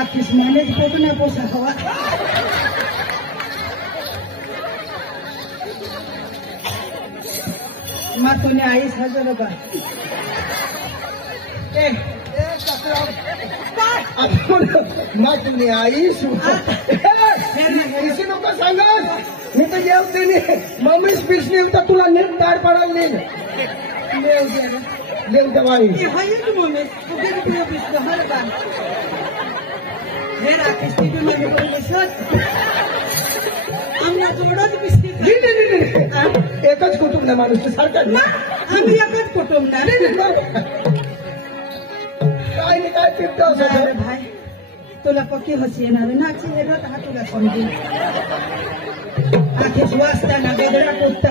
Office manage करू नको सखवा मग तुने 40,000 रुपये मग तुम्ही आईस किसी नको सांगत मी तर येऊ दे मम्मीच पिसली तर तुला नीट ताड पडायला नाही लेव दवाई मम्मी एकच कुटुंब ना माणूस सारखा आम्ही एकच कुटुंब ना काय नाही काय पिकतो भाई तुला पक्की हसी येणार नाची हेरत हा तुला समजून आखीच वाचताना वेगळा कुठता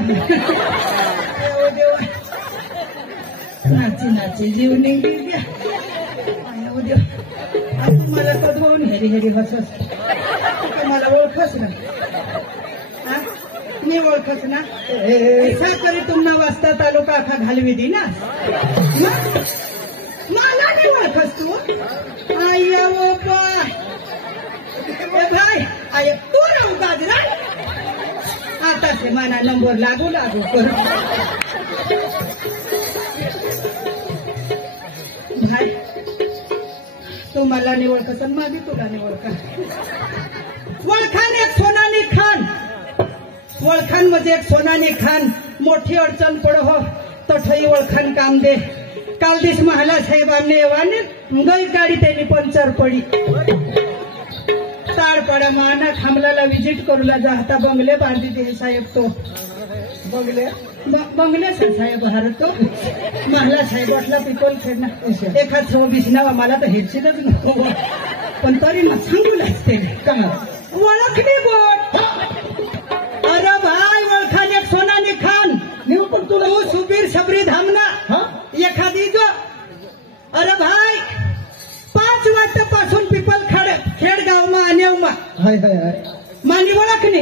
नाची नाची जीव निघून घ्या मला कधवून हेरी हेरी बसस मला ओळखच ना मी ओळखच ना साखरी तुम्हाला वाजता तालुका आखा घालवी दी ना मला नाही ओळखस तू आया भाई आय तू राहू गाजरा आता से माना नंबर लागू लागू कर भाई तू मला नाही ओळखस माझी तुला नाही ओळखा वळखान एक सोनानी खान वळखान म्हणजे एक सोनानी खान मोठी अडचण पड हो तठई वळखान काम दे काल दिस महाला साहेबांनी येवाने गई गाडी त्यांनी पंचर पडी ताडपाडा माना खामलाला विजिट करूला जाता बंगले बांधी दे साहेब तो बंगले साहेब भारत तो महाला साहेब वाटला पिकोल खेळणं एखाद 26 नावा मला तर हिरशीलच नको पण तरी मग सांगू लागते का ओळखली बोट अरे भाई ओळखान एक सोनानी खान पण तुला तू सुबीर शबरी धामना एखादी जो अरे भाई 5 वाजतापासून पिपल खेडगाव मा आनेव मा हाय हाय हाय मानी ओळखणे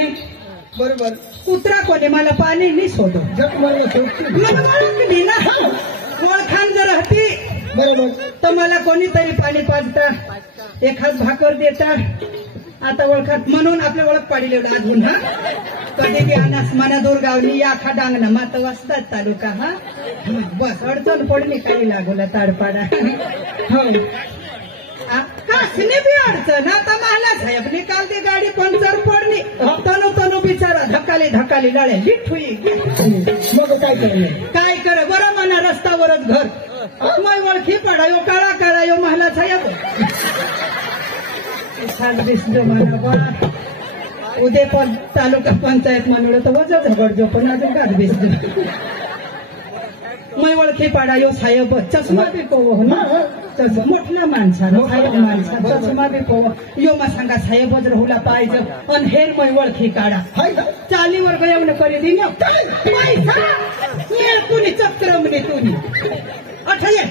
बरोबर कुत्रा कोणी मला पाणी नाही सोडो जग मला मला ओळखली ना ओळखान जर राहती बरोबर तर मला कोणीतरी पाणी पाजता एखाद भाकर देता आता ओळखात म्हणून आपल्या ओळख पाडली एवढं अजून हा कधी बी अनास मनादूर गावली या आखा डांगणा मात वाजतात तालुका हा बस अडचण पडली काही लागूला ताडपाडा हो कसली बी अडचण आता मला साहेबने काल ती गाडी पंचर पडली तनु तनु बिचारा धकाली लढे लिट हुई मग काय कर बरं म्हणा रस्त्यावरच घर मग ओळखी पडायो काळा काढायो मला साहेब म्हणा बळा उद्या पण तालुका पंचायत म्हणलं तर वजा झगडजो पण अजून काच बेसलो मै ओळखी पाडायो साहेब चष्मा बी पोव ना चष्मा मोठला माणसा साहेब माणसा चष्मा बी पोव यो मा सांगा साहेबच राहुला पाहिजे पण हेर मै ओळखी काढा चालीवर गयवणं करी दिन पैसा कुणी चक्रमने तुनी अठये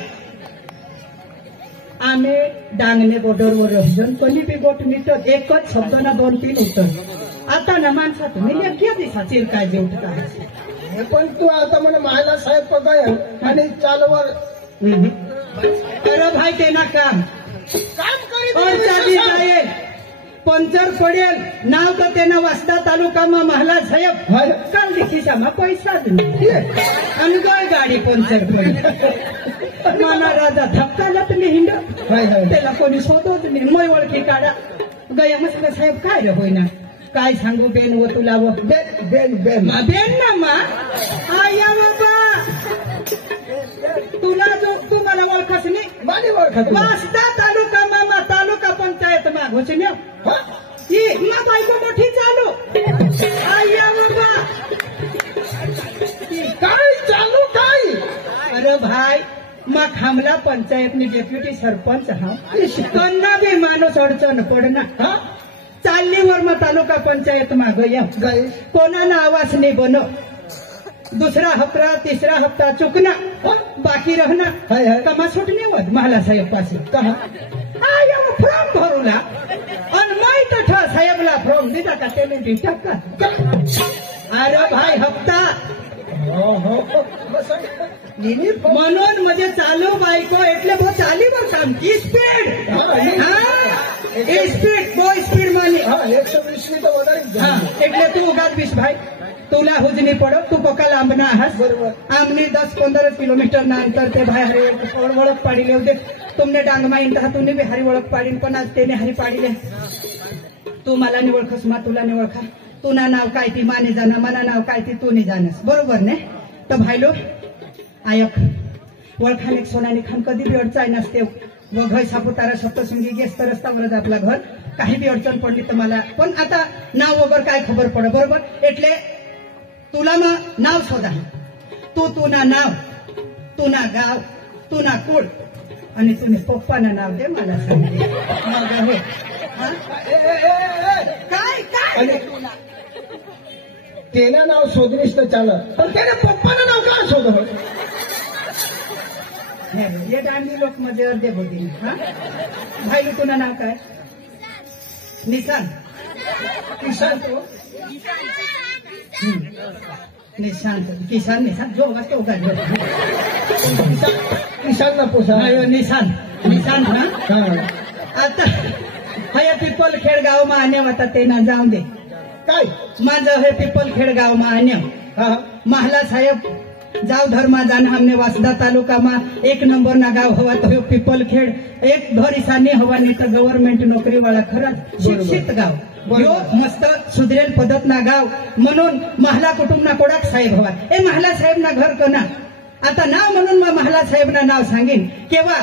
आम्ही डांगणे बोर्डरवर राहून कोणी बी गोट मिटत एकच शब्दांना 2-3 उत्तर आता ना माणसा तुम्ही लेख्या दिसाची काय जे उठता पण तू आता म्हणे महिला साहेब पगाय आणि चालवर अरे भाई ते ना काम करी पंचर पडेल नाव तर त्यांना वाजता तालुका मा महिला साहेब काल दिशीचा पैसाच नाही आणि गाडी पंचर पडेल माना राजा धक्काला तर नाही हिंड त्याला कोणी शोधत नाही मै ओळखी काढा गया मसाला साहेब काय रे होईना काय सांगू बेन व तुला व बेन ना मा आया बाबा तुला जो तू मला ओळखस नाही माने ओळखत वाजता तालुका मामा तालुका पंचायत मा घोषण ही मा बायको मोठी चालू आया बाबा काय चालू काय अरे भाई मग खामला पंचायतनी डेप्युटी सरपंच हा कन्ना बी माणूस अडचण पडना चाललीवर मग तालुका पंचायत माग या कोणाला आवाज नाही बनो दुसरा हप्ता तिसरा हप्ता चुकना बाकी रहना कमा सुटणे वद मला साहेब पास कहा फॉर्म भरूला आणि माहित साहेबला फॉर्म दिला का त्याने दिला का अरे भाई हप्ता म्हणून म्हणजे चालू बायको એટલે નિશાન સ્પીડ હા, સ્પીડ બહુ સ્પીડ માની હા 120 ની તો વધારે જ હા જાય. એટલે તું ઉગાડવીશ ભાઈ तुला हुज नहीं पड़ो तू पका लांबना आहास बरोबर. आमने 10-15 किलोमीटर ना अंतर ते भाई हरे ओळख पाडी लेव दे तुमने डांगमा इंटा तुने बी हरी ओळख पाडी पण आज तेने हरी पाडी ले तू मला नि ओळखस मा तुला नि ओळखा तुना नाव काय ती माने जाना मना नाव काय ती तू नि जानस बरोबर ने तर भाईलो आयक ओळखाने सोनाने खान कधी बी अडचाय नसते वघय सापुतारा सप्तशृंगी गेस्त रस्त्यावरच आपला घर काही बी अडचण पडली तर मला पण आता नाव वगैरे काय खबर पड बरोबर એટલે तुला मग नाव शोधा तुना नाव तुना गाव तुना कुळ आणि तुम्ही पप्पाना नाव दे मला सांग मग हे हा? काय काय आणि तेना नाव शोधणीस तर चालत पण त्याने पप्पानं नाव का शोध ये दांडी लोक मध्ये अर्धे बोलतील हा भाई तुला नाव काय निशान किसान तो निशांत किसान निशांत जो वाजता उघडलो किसान ना पोसा निशांत निशांत ना हा आता हया पिपल खेड गाव मा आण्या होता ते ना जाऊन दे काय माझं हे पिपल खेड गाव मा आण्या हा महला साहेब जाव धर्मा जान हमने वासदा तालुका मा 1 नंबर ना गाव हवा तो पिपल खेड एक भरिसाने हवा नाही तर गव्हर्नमेंट नोकरी वाला खरंच शिक्षित गाव यो मस्त सुधरेल पद्धत ना गाव म्हणून महला कुटुंब ना कोडाक साहेब हवा ए महला साहेब ना घर कना आता नाव म्हणून मग महला साहेब ना नाव सांगेन केव्हा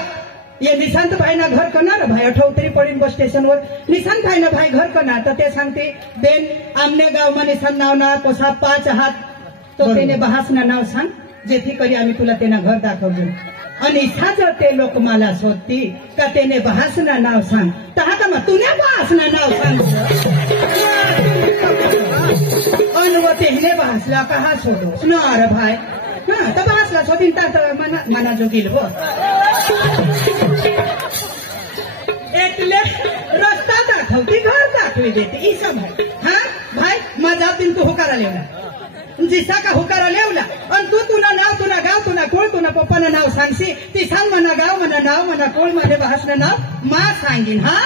ये निशांत भाई ना घर करणार भाई 78 पडीन बस स्टेशन वर निशांत भाई ना भाई घर करणार तर ते सांगते बेन आमने गाव मा निशांत नाव ना कोसा 5 हात तो तेने बहास ना नाव सांग जेथी करी आम्ही तुला तेना घर दाखवलं आणि जर ते लोक मला शोधती का तेने बहासना नाव सांग तर का मग तुने बहासना नाव सांग अनव तेने बहासला का हा शोधो सुनार भाई हा तर बहासला शोधीन तर मना जो गेल व એટલે રસ્તા દાખવતી ઘર દાખવી દેતી ઈ સમય હા ભાઈ माझा दिन तू होकारा लेवला जिसा का होकारा लेवला आणि तुला नाव तुला गाव तुला कोळ तुला पप्पानं नाव सांगशी ती सांग म्हणा गाव म्हणा नाव म्हणा कोळ माझ्या भाषण नाव मा सांगीन हा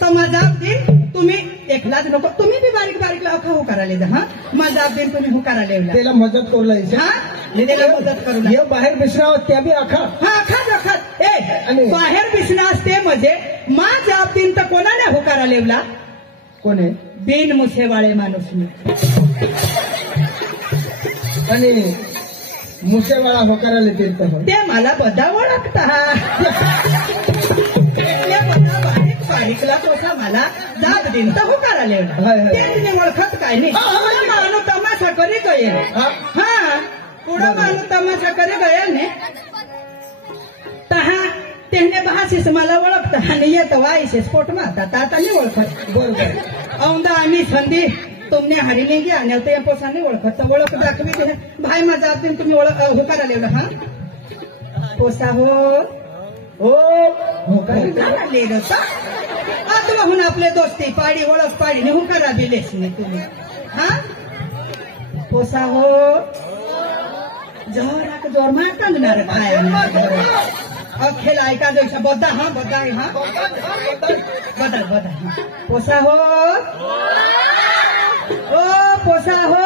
तर माझा दिन तुम्ही एकलाच नको तुम्ही बी बारीक बारीक अखा होकारा लेदा हा माझा दिन तुम्ही होकारा लेवला त्याला मदत करलाय हा त्याला मदत करू हे बाहेर बिसराव त्या बी आखा हा अखाच अखाच ए बाहेर बिसना असते म्हणजे मा जाब दिन तर कोणाने होकारा लेवला कोणे बिन मुसेवाळे माणूस आणि मुसेवाळा होकाराला तीर्थ ते मला बदा ओळखता बदा बारीकला कोसा मला जाब दिन तर होकारा लेवला ते तिने ओळखत काय नाही मानू तमाशा करी गयेल हा पुढं मानू तमाशा करी गयेल ने तहा तेने बहासीस मला ओळखता आणि येत वाईसे स्फोट मारतात आता नाही ओळखत बरोबर औंदा आणि संधी तुमने हरिने घ्या आणि ते पोसाने ओळखत ओळख दाखवी दे भाई माझा आपण तुम्ही ओळख होकारा लेवला हा पोसा हो होकारा लेलं आता म्हणून आपले दोस्ती पाडी ओळख पाडी ने होकारा दिलेस नाही तुम्ही हा पोसा हो जोराक जोर मा कांगणार काय अखेल ऐका जैसा बद्दा हा बद्दा हा बदल बदल पोसा हो ओ पोसा हो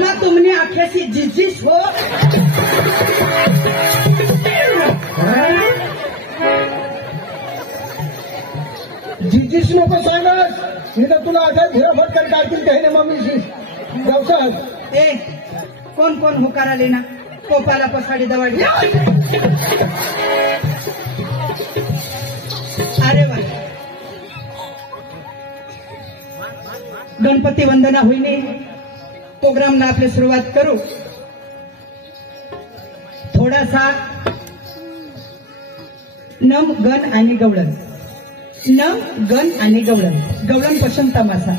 ना तुमने आख्याची जिजीस हो जिजीस नको सांगस मी तर तुला आता झिराफट कर काढतील काही मम्मीशी व्यवसाय ए कोण कोण होकारा लेना कोपाला पसाडी दवाडी अरे वा गणपती वंदना होईने प्रोग्रामला आपली सुरुवात करू थोडासा नम गण आणि गवळण नम गण आणि गवळण गवळण पासून तमाशा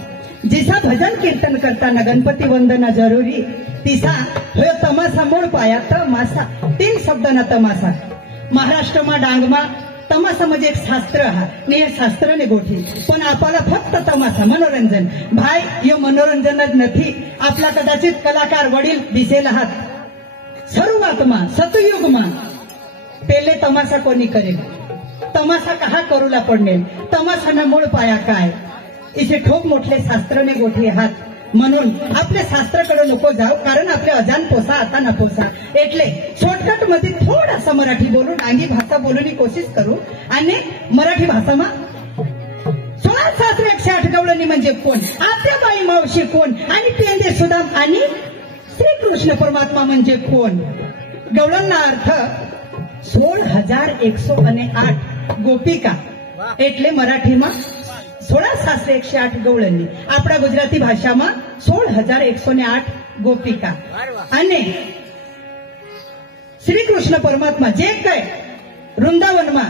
जिसा भजन कीर्तन करताना गणपती वंदना जरुरी तिसा हो तमाशा मूळ पाया तमाशा 3 शब्द ना तमाशा महाराष्ट्र मा डांगमा तमाशा म्हणजे एक शास्त्र हा ने शास्त्रने गोठी पण आपल्याला फक्त तमाशा मनोरंजन भाई यो मनोरंजनच नाही आपला कदाचित कलाकार वडील दिसेल आहात सर्वात्मा सतयुगमा पहिले तमाशा कोणी करेल? तमाशा कहा करूला पडणे? तमाशाना मूळ पाया काय? इथे ठोक मोठले शास्त्रने गोठे हात म्हणून आपले शास्त्राकडे नको जाऊ, कारण आपले अजान पोसा आता न पोसा. એટલે शॉर्टकट मध्ये थोडासा मराठी बोलून डांगी भाषा बोलून कोशिश करू. आणि मराठी भाषामा 16 शास्त्र 108 गवळणी म्हणजे कोण, आत्याबाई मावशी कोण, आणि पेंडे सुदाम आणि श्रीकृष्ण परमात्मा म्हणजे कोण. गवळणना अर्थ 16,108 गोपिका એટલે મરાઠીમાં 16 શાસ્ત્ર 108 ગવળણી. આપણા ગુજરાતી ભાષામાં 16,108 ગોપિકા. અને શ્રીકૃષ્ણ પરમાત્મા જે કઈ વૃંદાવનમાં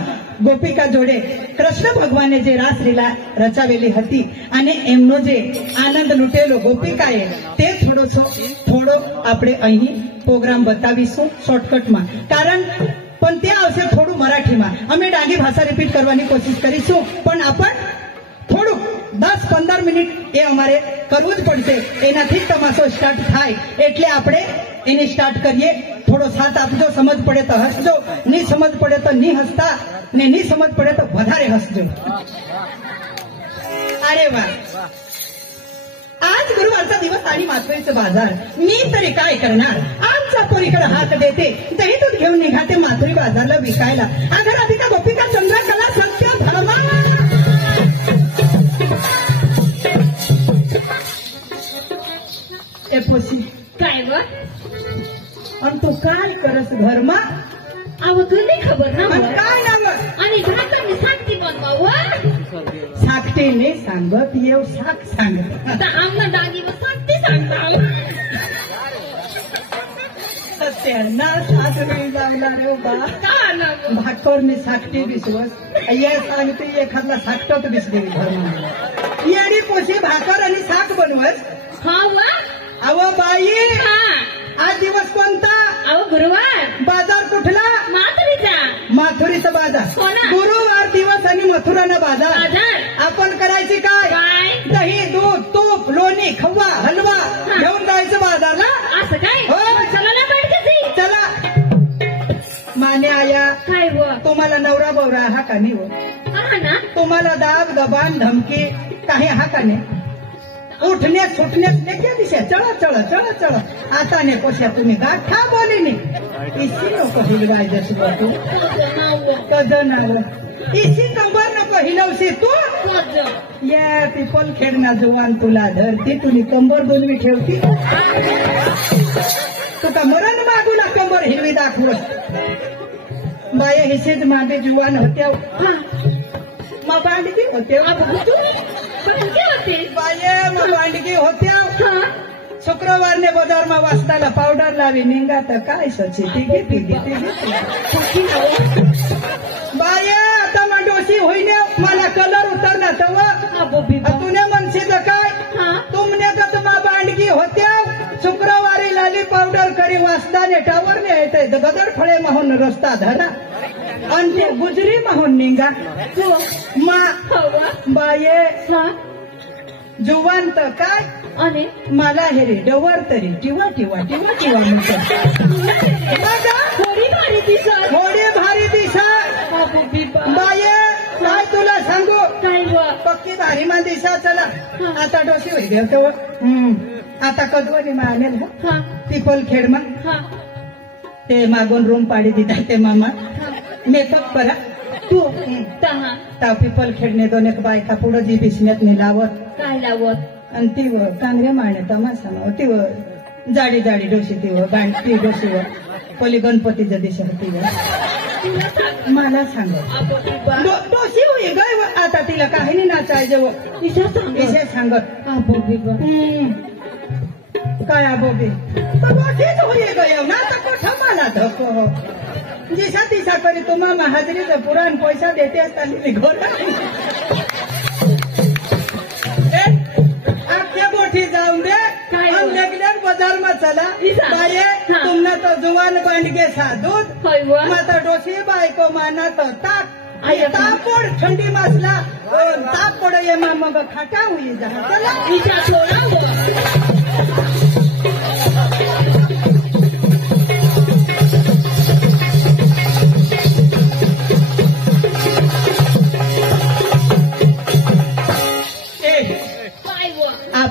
ગોપિકા જોડે કૃષ્ણ ભગવાને જે રાસલીલા રચાવેલી હતી અને એમનો જે આનંદ લૂટેલો ગોપિકાએ તે થોડો આપણે અહીં પ્રોગ્રામ બતાવીશું શોર્ટકટમાં. કારણ પણ ત્યાં આવશે થોડું મરાઠીમાં. અમે ડાંગી ભાષા રિપીટ કરવાની કોશિશ કરીશું, પણ આપણ થોડુંક 10-15 મિનિટ એ અમારે કરવું જ પડશે. એનાથી જ તમાશો સ્ટાર્ટ થાય. એટલે આપણે એને સ્ટાર્ટ કરીએ. થોડો સાથ આપજો. સમજ પડે તો હસજો, નહીં સમજ પડે તો નહીં હસતા, ને નહીં સમજ પડે તો વધારે હસજો. अरे वा, आज गुरुवारचा दिवस आणि माथुरीचं बाजार. मी तरी काय करणार? आमच्या पोरीकडे हात देते, दही दूध घेऊन निघाते माथुरी बाजारला विकायला. अगर अधिका गोपिका चंद्रकला सत्य धर्मा. काय व? आणि तू काय करस घरमा? अहो तुला खबर ना आणि काय नाम? आणि घरात सांगते बनवावं साखटेने सांगत येऊ साख सांगत. आता आम्हाला दागीवर सांगते सांगता त्यांना साथ नाही लागला रे बा. का ना भाकर मी साखटी विसवस या सांगते एखादा साखटत बिसले घरमा. येडी पोशी भाकर आणि साख बनवस. हा वा. अहो बाई, हा आज दिवस कोणता? अहो गुरुवार. बाजार कुठला? माथुरीचा. माथुरीचा बाजार. हो ना. गुरुवार दिवस आणि मथुराना बाजार. बाजार. आपण करायची काय? काय? दही दूध तूप लोणी खवा हलवा घेऊन जायचं बाजारला. असं काय? हो. चला ना बैठकी. चला. माने आया, काय व? तुम्हाला नवरा बवरा हा का नाही? हा ना. तुम्हाला दाब दबान धमकी काही हा का नाही? उठणे सुटणे नेक्या दिशा चला चला चला चला. आता ने कोशा तुम्ही गाठा बोली नाही. इसी नको हिलवाय जशी तू कज नाव. इसी कंबर नको हिलवशी तू. या पिपल खेळना जुवान तुला धरती तुम्ही कंबर बोलवी ठेवती. तुका मरण मागूला कंबर हिलवी दाखवत. बाया हिसेच मागे जुवान होत्या. मग बांडकी होत्या. बाये मग बांडकी होत्या. शुक्रवारने बजारमा वाजताला पावडर लावी निघा तर काय सची तिघे तिघे बाये. आता मग डोशी होईने मला कलर उतरला तव तुने म्हणशील काय? तुमने का तुम्हा बांडकी होत्या. शुक्रवारी लाली पावडर करी वाजता नेटावर येते गदर फळे माहून रस्ता धरा आणि ते गुजरी माहून निघा. बाये जुवान तर काय आणि मला हे रे डवर तरी टिवा टिवा टिवा टिवा म्हणतो. थोडी भारी दिसत. थोडी भारी दिसा. बाये काय तुला सांगू? काय व? पक्की भारी मा दिसा. चला आता डोशी होईल तेव्हा. आता कदवरी मा आणेल हा पिपल खेड मा. हा ते मागून रूम पाडी दिला ते मामा मेकअप करा तू तहा ता पिपल खेडणे दोन एक बायका पुढं जी बिसण्यात नेलावत काय लावत. आणि ती कांगरे मारणे तमाशा ती जाडी जाडी डोशी ती ती डोशीवर पली गणपतीच्या दिशा ती मला सांग डोशी होई ग. आता तिला काही नाही नाचायचे विषय सांगत काय बोबी डोशीच होई ग ना तर कोठा मला धको दिशा दिशा करी तुम्हा महाजरीचं पुराण पैसा देते असताना घोर अख्ख्या मोठी जाऊन दे. लेगलेग बाजार मा चला बाये. तुमना तो जुवान बांडगे साधूत माता डोशी बायको माना तो ताक तापोड थंडी मासला ताप पड ये मग खाटा हुई जा. चला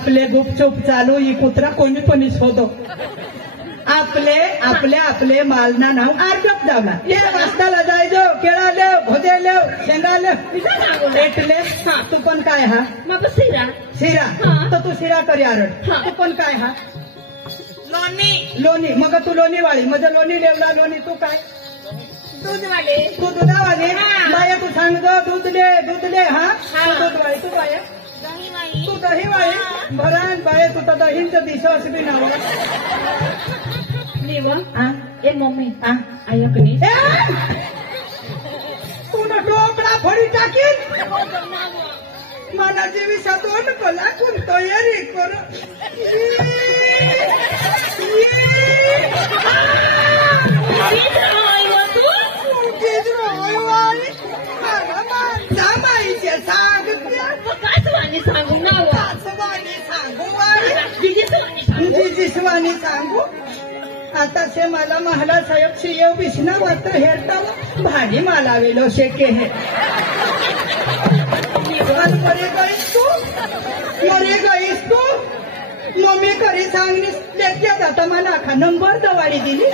आपले गुपचूप चालू ही कुत्रा कोणी पण शोधो आपले मालना नाव आरगप दावला ये वाजताला जायचो केळा लेव भोजे लेव शेंगा लेव एटले तू पण काय हा मग शिरा शिरा तर तू शिरा करी आरड तू पण काय हा लोणी मग तू लोणी वाळी म्हणजे लोणी लेवला लोणी तू काय दूधवाले तू दुधावाली बाया तू सांग दूध ले हा दूध वाळी तू बाया तू दही वाळी भरान बाया तू तर दहींच दिसस बी नावला ए मम्मी ऐकणी तू ना डोकळा फडी टाकील मला जीवी दोन कला कोण तयारी कर सांगू ना जिजवानी सांगू आता से मला महला साहेब श्रीयव विष्णा वाटत हेरता भाजी मालावेलो शेके हे मरे गईस तू मम्मी करी सांगली लेक्या जाता मला आखा नंबर दवाडी दिली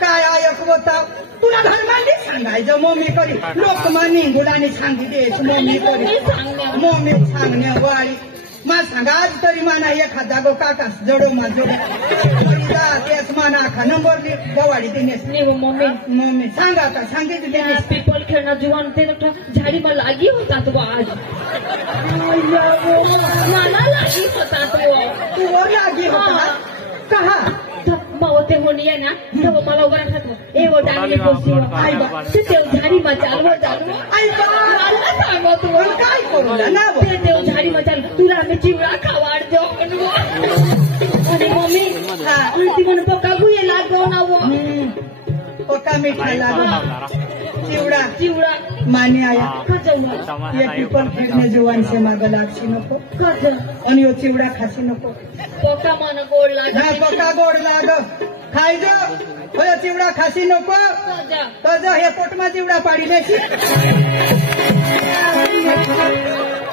काय आयक होता तुला घरमांडी सांगायचं मम्मी करी लोकमानी गुलानी सांगी देच मम्मी करी मम्मी सांगण्या वाळी मा सांगा आज तरी माना एखादा गो काकास जडो मा जडो तेच माना आखा नंबर गवाडी दिनेस मम्मी सांगा आता सांगितली पीपल खेळणं जीवन ते झाडी मला लागी होता तो आज मला लागी होता तू वर लागी होता कहा ते होणी आहे ना तेव्हा मला उभा राहतो ए वो डांगली पोसी आई बा ते झाडी मचाल वर चालू आई बा मला सांगो तू काय करू ना ते झाडी मचाल तुला आम्ही चिवडा खावाड देऊ आणि मम्मी उलटी म्हणून पक्का गुये लागो ना वो पक्का मिठा लागो चिवडा माने आया ये पीपल खेळणे जुवान से माग लागशी नको आणि यो चिवडा खाशी नको पक्का मन गोड लाग पक्का गोड लाग खायजो होय चिवडा खाशी नको तर हे पोटमा चिवडा पाडिलेशी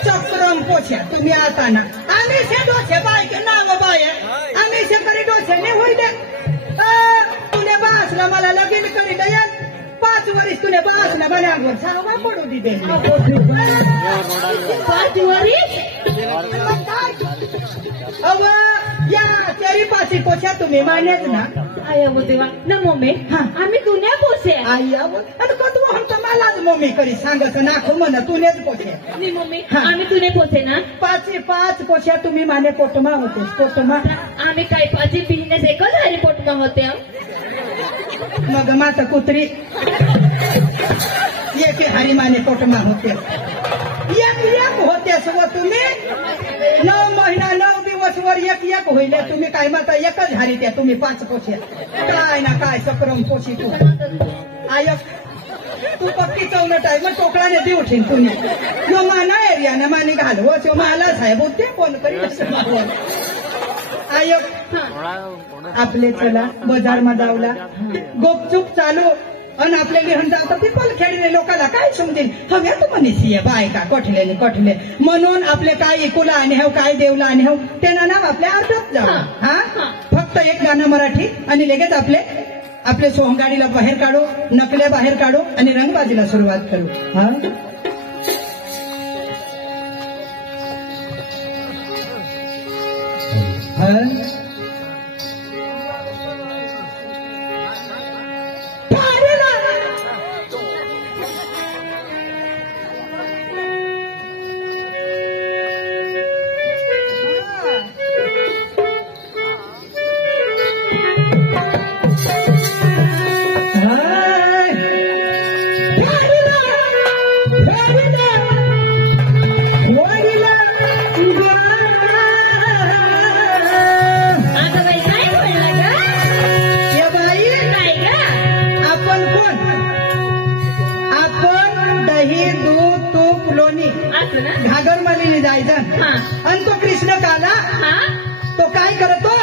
चक्रम पोछ्या तुम्ही आता ना आम्ही से डोसे बाय के नाव बाय आम्ही से करी डोसे ने होई दे तुने बासला मला लगीन करी दे 5 वर्ष तुने बासला बनावर सावा पडू दिदे 5 वर्ष अब या तेरी पाची पोछ्या तुम्ही मानेच ना आया वो देवा ना मम्मी आम्ही दुनिया पोसे आया वो आणि कतू हम तर मलाच मम्मी करी सांगत नाखो म्हण तुनेच पोछे नी मम्मी आम्ही तुने पोसे ना 5 पोछ्या तुम्ही माने पोटमा होते पोटमा आम्ही काय 5 बिझनेस एकच हरी पोटमा होते मग माता कुत्री एक हरी माने पोटमा होते एक होते सव तुम्ही 9 महिना 9 दिवस वर एक होईल तुम्ही काय माता एकच हारी त्या तुम्ही 5 पोछ्या काय ना काय सक्रम पोछी तू आयक तू पक्की चौनट आहे मग टोकळाने देऊ ठेन तुम्ही जो माना एरिया ना मानी घालव तो मला साहेब होते कोण करी आयक आपले चला बाजार मदावला गुपचूप चालू आणि आपले लिहून जातं पीपल खेळणे लोकांना काय समजेल हव्या तू म्हणीस बायका कठले म्हणून आपले काय इकुला आणि हव काय देवला आणि हव त्यांना नाव आपल्या अर्धात जाऊ हा फक्त एक गाणं मराठी आणि लगेच आपले सोहंगाडीला बाहेर काढू नकल्या बाहेर काढू आणि रंगबाजीला सुरुवात करू हा घागर मालीने जायचं आणि तो कृष्ण काला तो काय करतो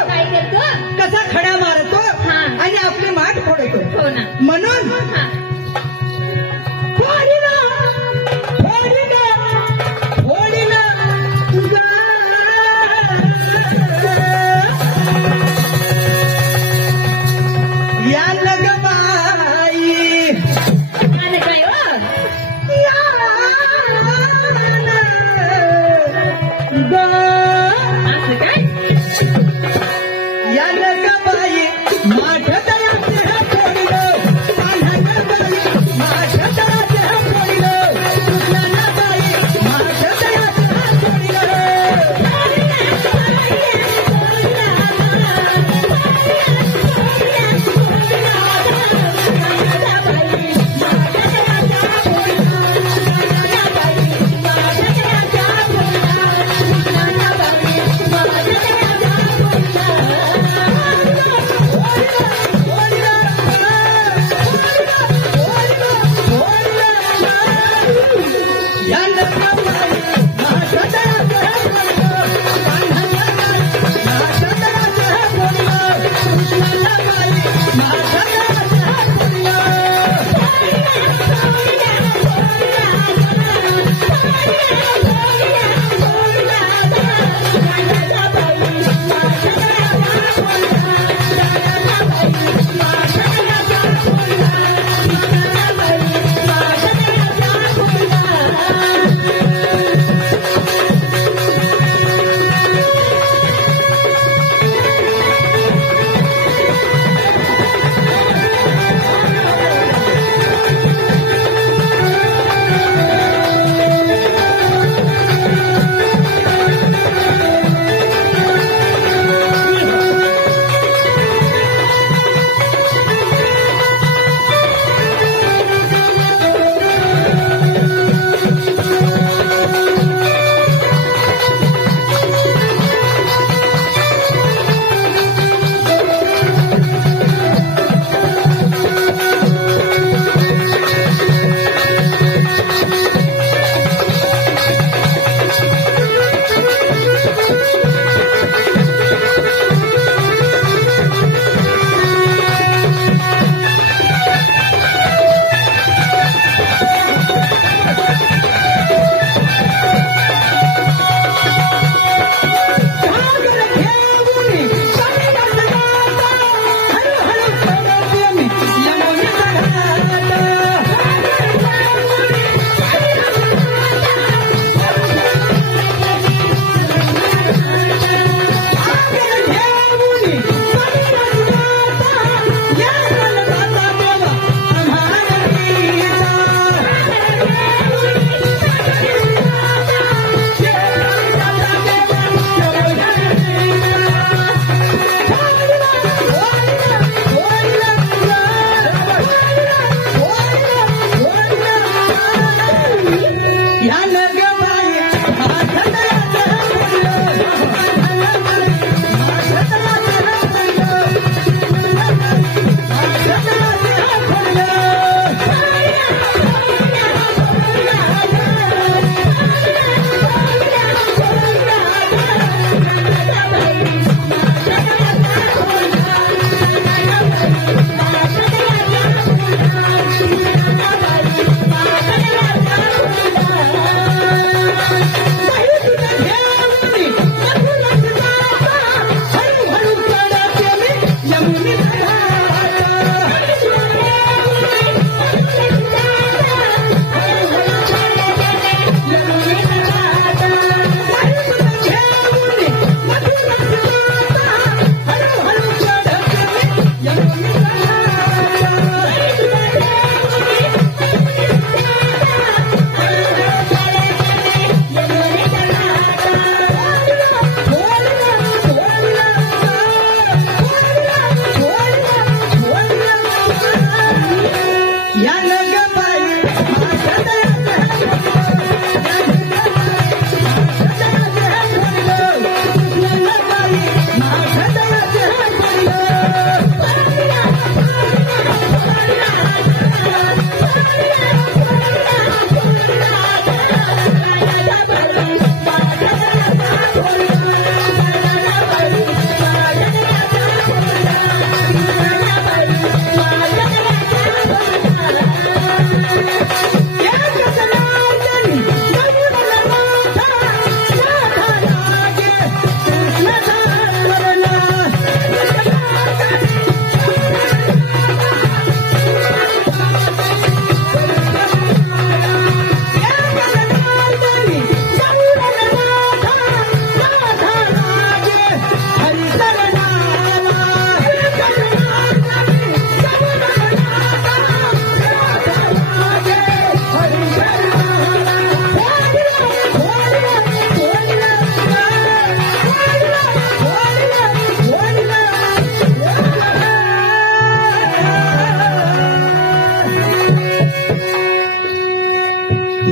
कसा खडा मारतो आणि आपली माठ फोडतो म्हणून फोडीला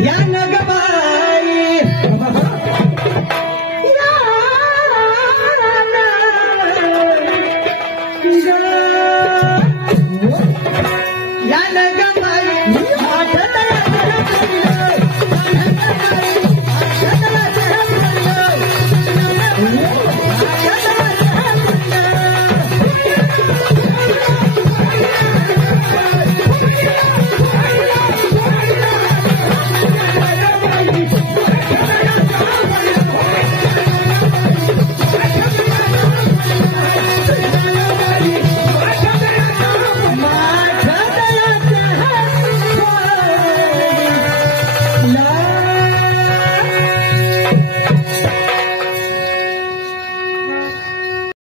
या नगर